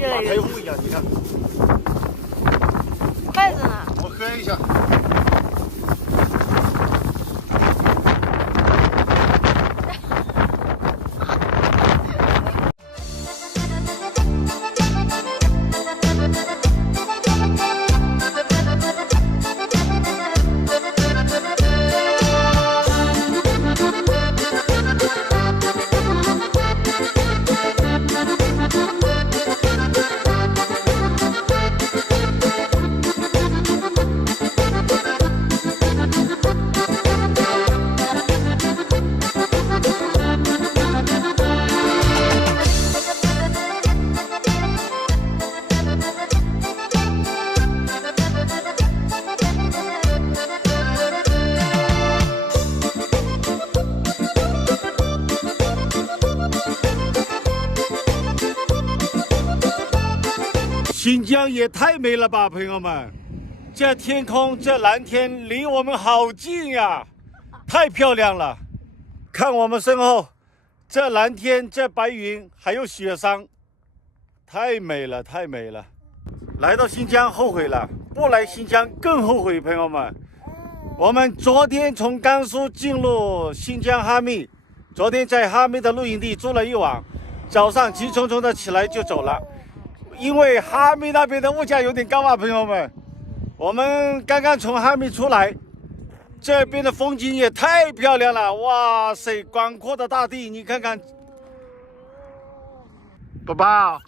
大台风一样，你看。盖子呢？我喝一下。新疆也太美了吧，朋友们！这天空，这蓝天离我们好近呀，太漂亮了！看我们身后，这蓝天，这白云，还有雪山，太美了，太美了！来到新疆后悔了，不来新疆更后悔，朋友们。我们昨天从甘肃进入新疆哈密，昨天在哈密的露营地住了一晚，早上急匆匆的起来就走了。因为哈密那边的物价有点高啊，朋友们，我们刚刚从哈密出来，这边的风景也太漂亮了，哇塞，广阔的大地，你看看，宝宝，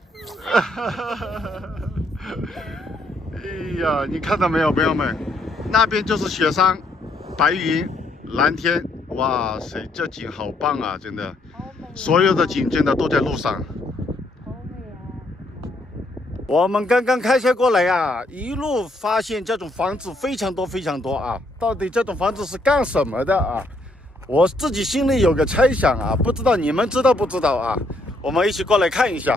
哎呀，你看到没有，朋友们，那边就是雪山、白云、蓝天，哇塞，这景好棒啊，真的，所有的景真的都在路上。我们刚刚开车过来啊，一路发现这种房子非常多非常多啊！到底这种房子是干什么的啊？我自己心里有个猜想啊，不知道你们知道不知道啊？我们一起过来看一下。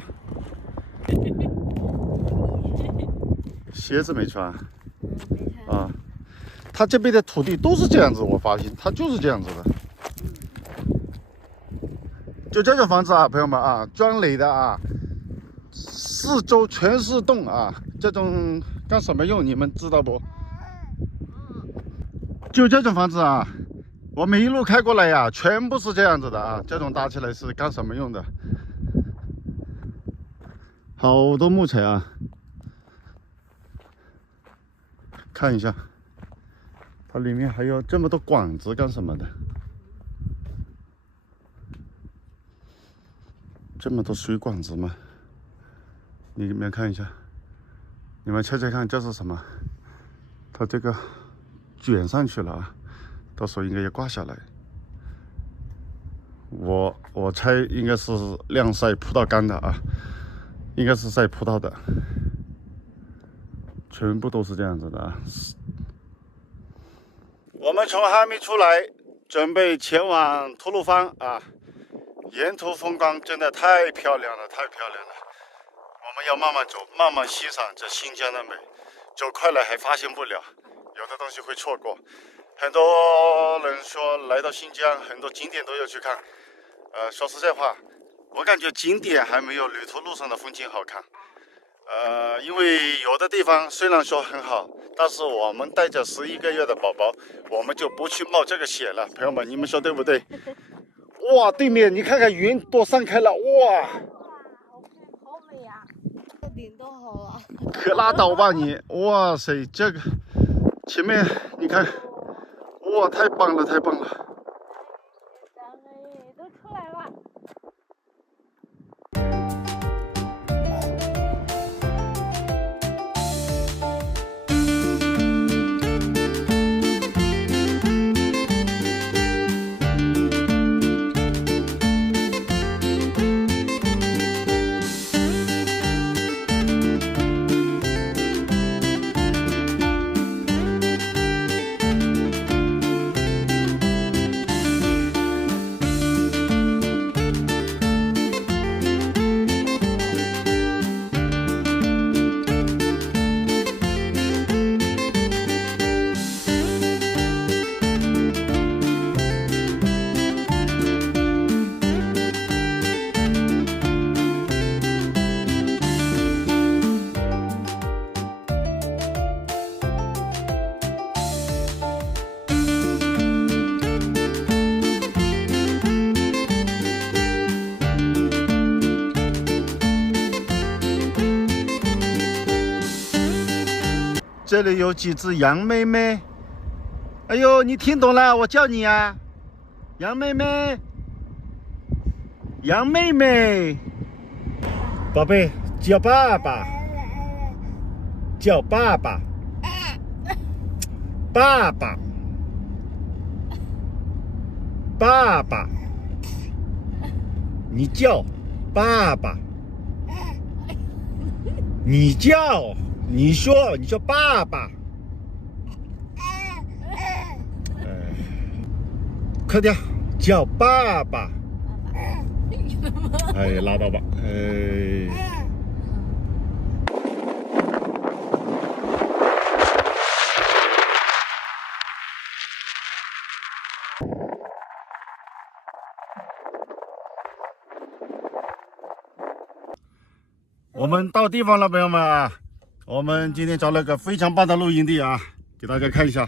鞋子没穿啊？他这边的土地都是这样子，我发现他就是这样子的。就这种房子啊，朋友们啊，砖垒的啊。四周全是洞啊，这种干什么用？你们知道不？就这种房子啊，我们一路开过来呀，全部是这样子的啊。这种搭起来是干什么用的？好多木材啊，看一下，它里面还有这么多管子干什么的？这么多水管子吗？你们看一下，你们猜猜看这是什么？它这个卷上去了啊，到时候应该要挂下来。我猜应该是晾晒葡萄干的啊，应该是晒葡萄的，全部都是这样子的啊。我们从哈密出来，准备前往吐鲁番啊，沿途风光真的太漂亮了，太漂亮了。我们要慢慢走，慢慢欣赏这新疆的美。走快了还发现不了，有的东西会错过。很多人说来到新疆，很多景点都要去看。说实在话，我感觉景点还没有旅途路上的风景好看。因为有的地方虽然说很好，但是我们带着11个月的宝宝，我们就不去冒这个险了。朋友们，你们说对不对？哇，对面你看看云多散开了，哇！顶都好了，可拉倒吧你！哇塞，这个前面你看，哇，太棒了，太棒了！都出来了。这里有几只羊妹妹。哎呦，你听懂了？我叫你啊，羊妹妹，羊妹妹，宝贝，叫爸爸，叫爸爸，爸爸，爸爸，你叫爸爸，你叫，你说，你叫爸爸。快点叫爸爸！哎，拉倒吧，哎。我们到地方了，朋友们啊！我们今天找了个非常棒的露营地啊，给大家看一下，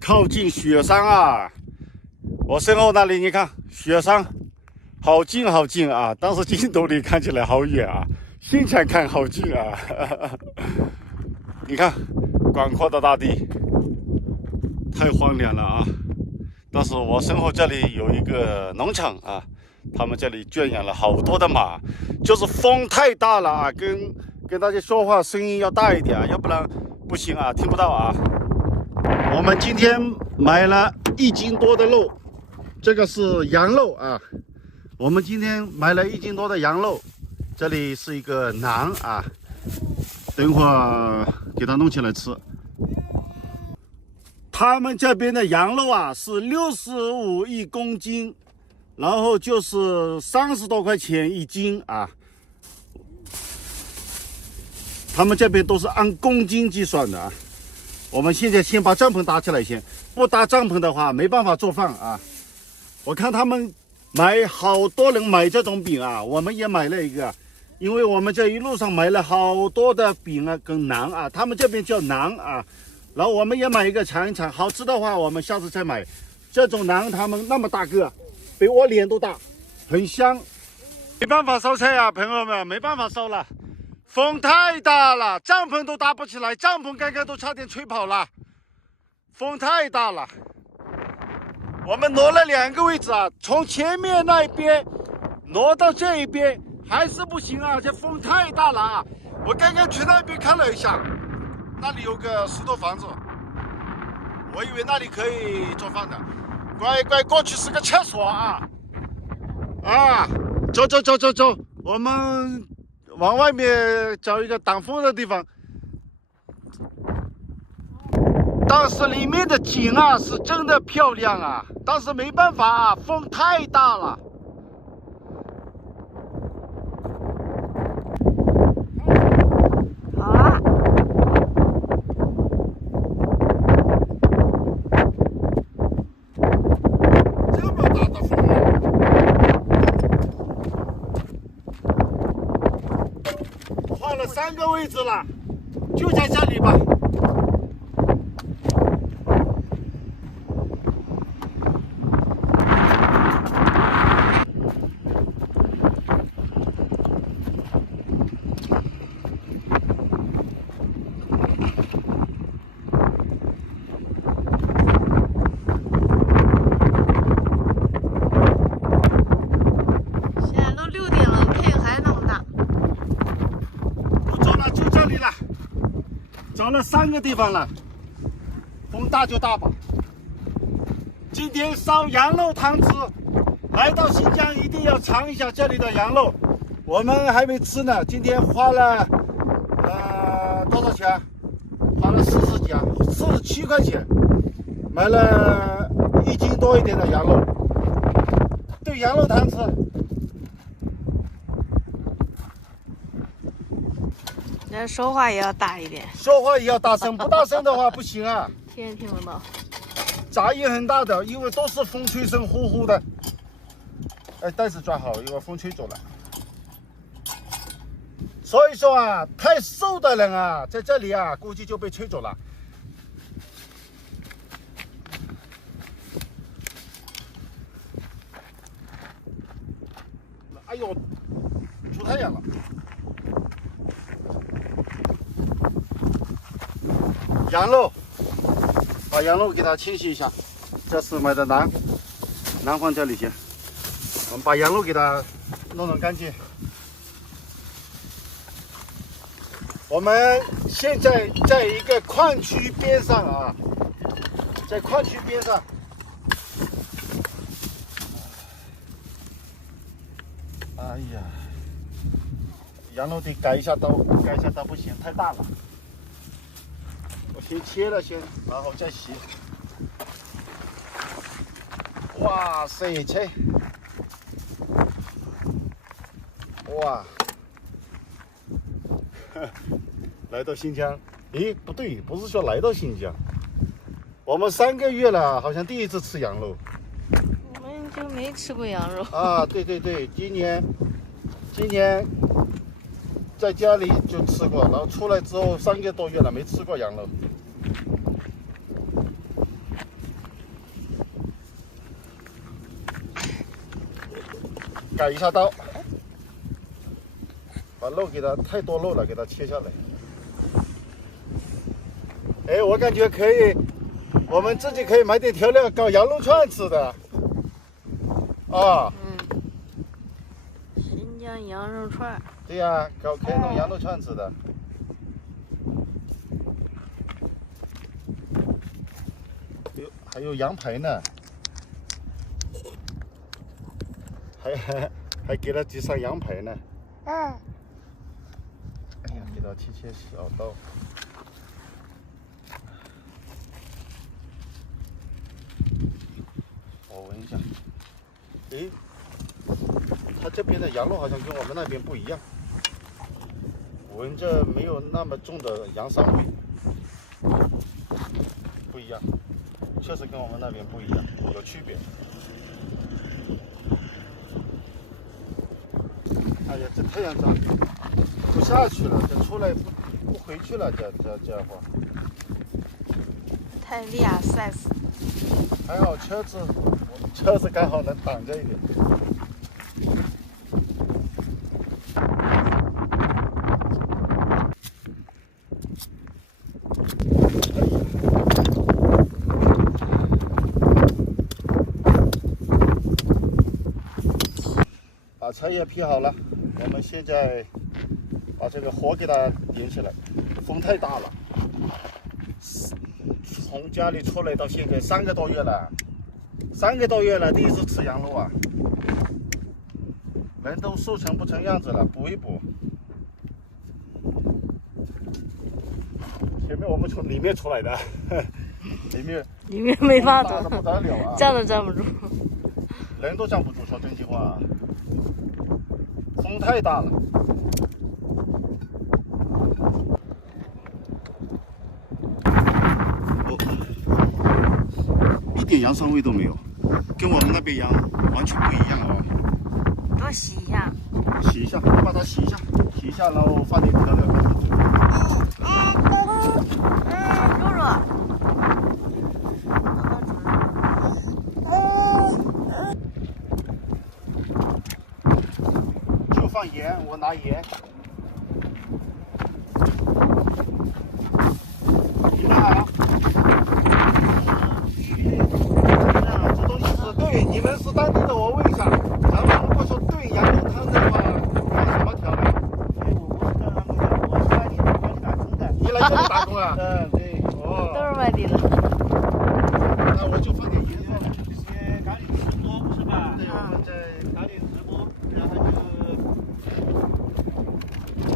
靠近雪山啊。我身后那里，你看雪山，好近好近啊！但是镜头里看起来好远啊，现场看好近啊！你看，广阔的大地，太荒凉了啊！但是我身后这里有一个农场啊，他们这里圈养了好多的马，就是风太大了啊，跟大家说话声音要大一点啊，要不然不行啊，听不到啊。我们今天买了1斤多的肉。这个是羊肉啊，我们今天买了1斤多的羊肉，这里是一个馕啊，等会儿给它弄起来吃。他们这边的羊肉啊是65一公斤，然后就是30多块钱1斤啊。他们这边都是按公斤计算的啊。我们现在先把帐篷搭起来先，不搭帐篷的话没办法做饭啊。我看他们好多人买这种饼啊，我们也买了一个，因为我们这一路上买了好多的饼啊跟馕啊，他们这边叫馕啊，然后我们也买一个尝一尝，好吃的话我们下次再买。这种馕他们那么大个，比我脸都大，很香。没办法烧菜啊，朋友们，没办法烧了，风太大了，帐篷都搭不起来，帐篷刚刚都差点吹跑了，风太大了。我们挪了2个位置啊，从前面那一边挪到这一边，还是不行啊，这风太大了啊！我刚刚去那边看了一下，那里有个石头房子，我以为那里可以做饭的，乖乖过去是个厕所啊！啊，走，我们往外面找一个挡风的地方。但是里面的景啊是真的漂亮啊，但是没办法啊，风太大了。好啊。这么大的风啊！换了3个位置了，就在这里吧。找了3个地方了，风大就大吧。今天烧羊肉汤吃，来到新疆一定要尝一下这里的羊肉。我们还没吃呢，今天花了多少钱？花了40几啊，47块钱，买了1斤多一点的羊肉，炖羊肉汤吃。那说话也要大一点，说话也要大声，不大声的话不行啊。听也听不到。杂音很大的，因为都是风吹声呼呼的。哎，袋子抓好，一会儿风吹走了。所以说啊，太瘦的人啊，在这里啊，估计就被吹走了。哎呦，出太阳了。羊肉，把羊肉给它清洗一下。这是买的腩放这里先。我们把羊肉给它弄干净。我们现在在一个矿区边上啊，在矿区边上。哎呀，羊肉得改一下刀不行，太大了。我先切了先，然后再洗。哇塞，切！哇，来到新疆，诶，不对，不是说来到新疆，我们3个月了，好像第一次吃羊肉。我们就没吃过羊肉。啊，对对对，今年在家里就吃过，然后出来之后3个多月了，没吃过羊肉。改一下刀，把肉给它太多肉了，给它切下来。哎，我感觉可以，我们自己可以买点调料搞羊肉串吃的。啊，新疆羊肉串。对呀，可以弄羊肉串吃的。还有羊排呢，还给了几扇羊排呢。哎呀，给它切小刀。我闻一下，诶，它这边的羊肉好像跟我们那边不一样，闻着没有那么重的羊膻味，不一样，确实跟我们那边不一样，有区别。哎呀，这太阳长不下去了，这出来不回去了，这家伙。太厉害，晒死！还好车子刚好能挡着一点。把菜叶劈好了，我们现在把这个火给它点起来。风太大了，从家里出来到现在3个多月了，第一次吃羊肉啊，人都瘦成不成样子了，补一补。前面我们从里面出来的，里面没法大的不得了啊，站都站不住，人都站不住。说真心话，风太大了。一点羊膻味都没有，跟我们那边羊完全不一样啊！多洗一下。洗一下，我把它洗一下，然后放点调料给它煮。肉肉，就放盐，我拿盐。你们好。这东西是对，你们是当地的，我问一下。然后如果说炖羊肉汤的话，放什么调料？我不是在他们家，我是在你们家打工的。你来这里打工啊？对。哦。都是外地的。那我就放点盐放了。这些咖喱直播是吧？对，我们在咖喱直播，然后就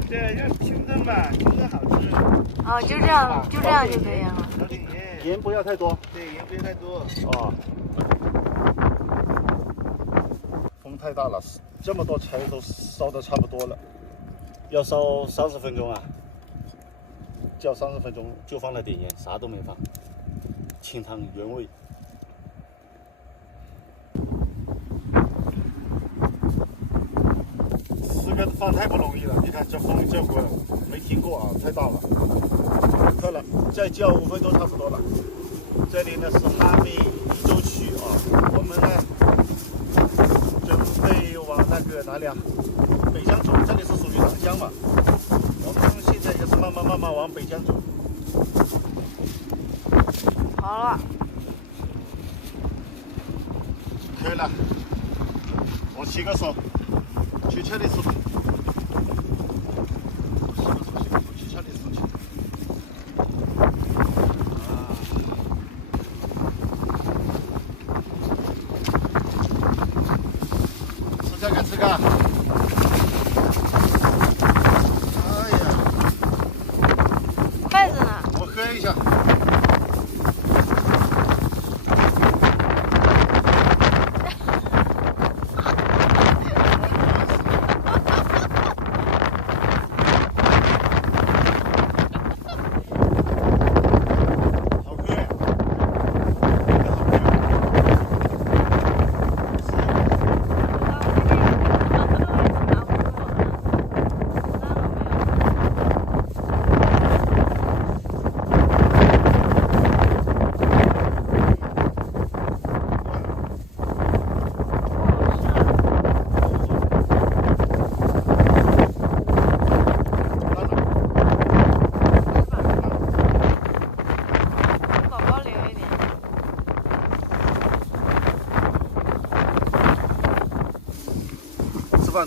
对，就清蒸嘛，清蒸好吃。哦，就这样就可以了。少点盐。盐不要太多。对，盐不要太多。哦。风太大了，这么多柴都烧得差不多了，要烧30分钟啊！叫30分钟，就放了点盐，啥都没放，清汤原味。吃个饭太不容易了，你看这风这会没停过啊，太大了。快了，再叫5分钟差不多了。这里呢是哈密宜州区啊，我们呢准备往那个哪里啊？北疆走，这里是属于长江嘛。我们现在也是慢慢往北疆走。好了，可以了。我洗个手，去车里手。去车里手去。吃这个，吃个。哎呀，筷子呢？我喝一下。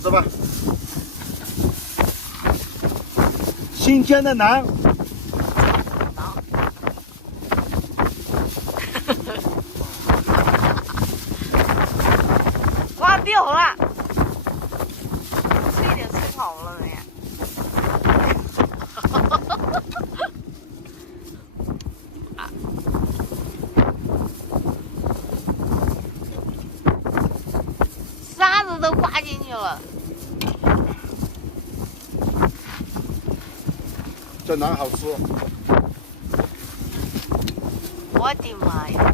吃吧，新鲜的馕，哇，掉了，这一点吹跑了人家。沙子都刮进去了。这馕好吃。我的妈呀！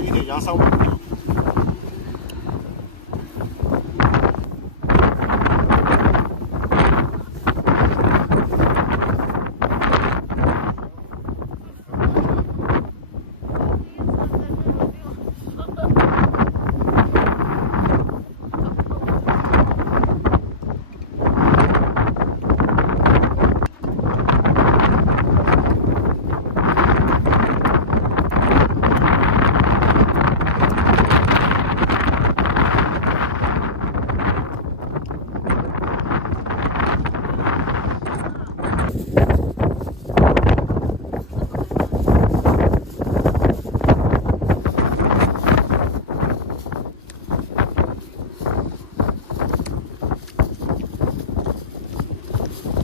一点羊膻味。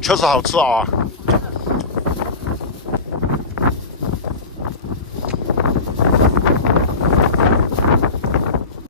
确实好吃啊！